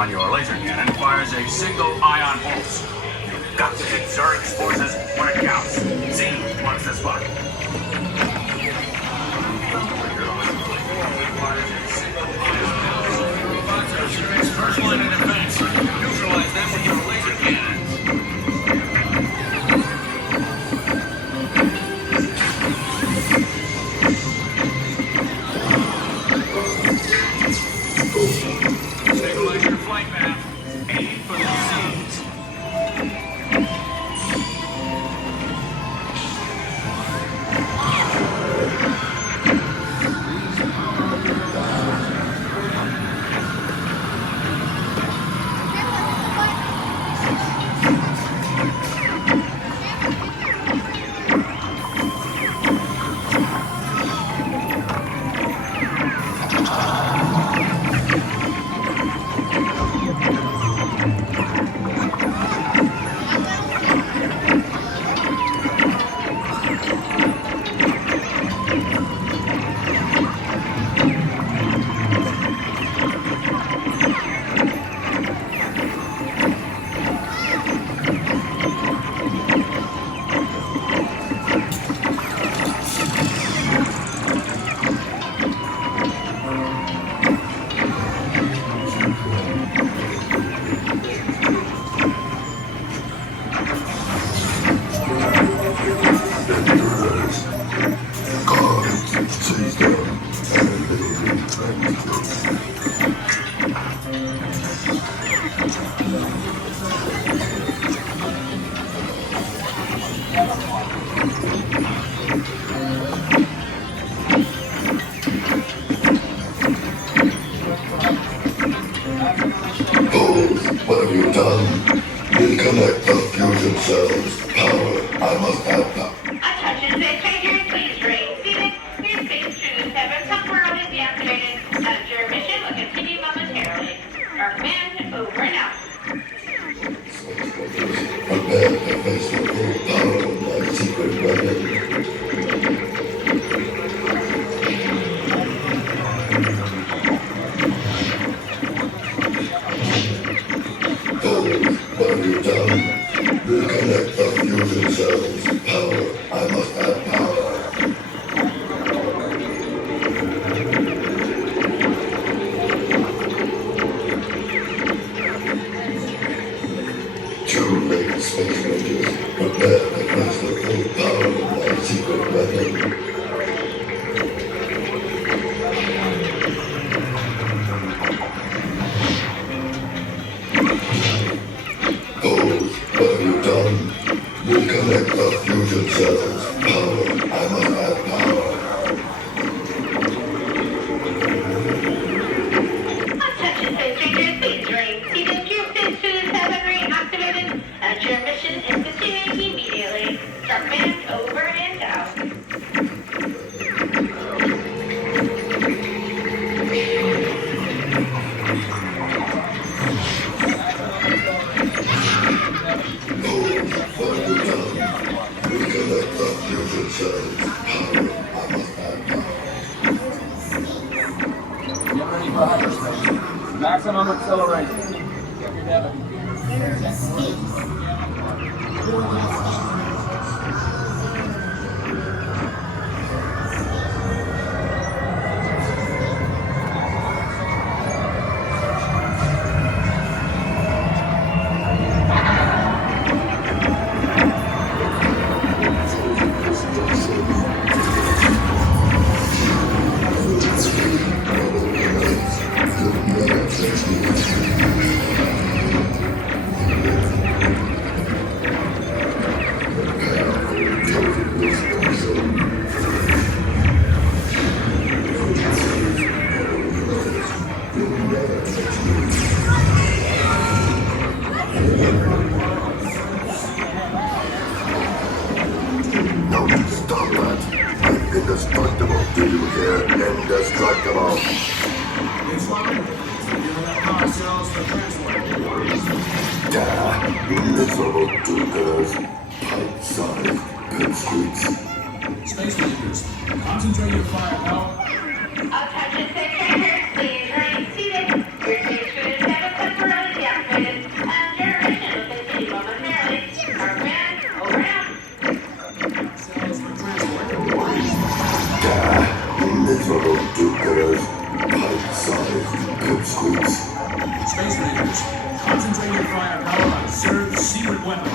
on your laser cannon fires a single ion pulse. You've got to hit Zurich's forces when it counts. Z marks the spot. First line of defense. Neutralize them with your laser cannon. Stabilize your flight path. Aim for the seas. What have you done? Reconnect the fusion cells. Power. I must have power. Attention, space strangers, please remain seated. Your space cruise have temporarily deactivated, and your mission will continue momentarily. Our command over and out. Prepare to face the full power of my secret weapon. What have you done? Reconnect the fusion cells. Power. I must have power. Too late, Space Rangers. Prepare to face the full power of my secret weapon. What have you done? Reconnect the fusion cells. Power. I must have power. Attention, space strangers, please remain seated. Your space cruise have been reactivated, and your mission is continuing immediately. Our command over and out. What have you done? Reconnect the fusion cells. Power. I must have power. Get ready for hyperspace. Maximum acceleration. Check your debit. No, stop that. I'm indestructible. Do you hear? Indestructible. Miserable do-gooders. Pipe-sized pipsqueaks. Space Rangers, concentrate your firepower. Attention, space strangers, please remain seated. Your space cruise have been temporarily squeaks. Space Rangers, concentrated firepower on Zerg's secret weapon.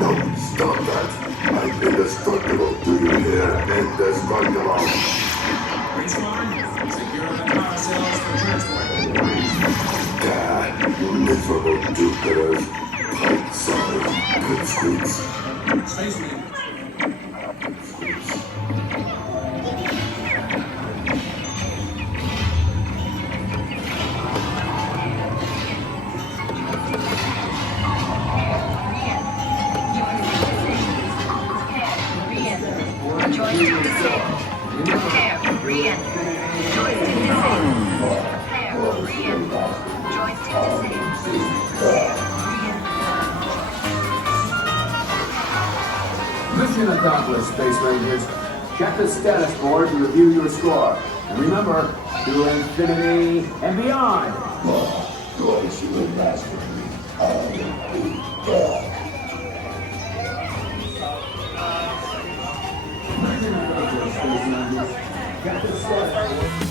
No, stop that. I'm indestructible. Do you hear? Indestructible. Green Squadron, secure the power cells for transport. God, you miserable do-gooders. Pipe-suckers. Good squeaks. Space Rangers. Joystick disabled. Prepare for re-entry. Joystick disabled. Prepare for re-entry. Joystick disabled. Prepare for re-entry. Mission accomplished, Space Rangers. Check the status board to review your score. And remember, to infinity and beyond. Those who will master me, I will be God. Mission accomplished, Space Rangers. Check the status board.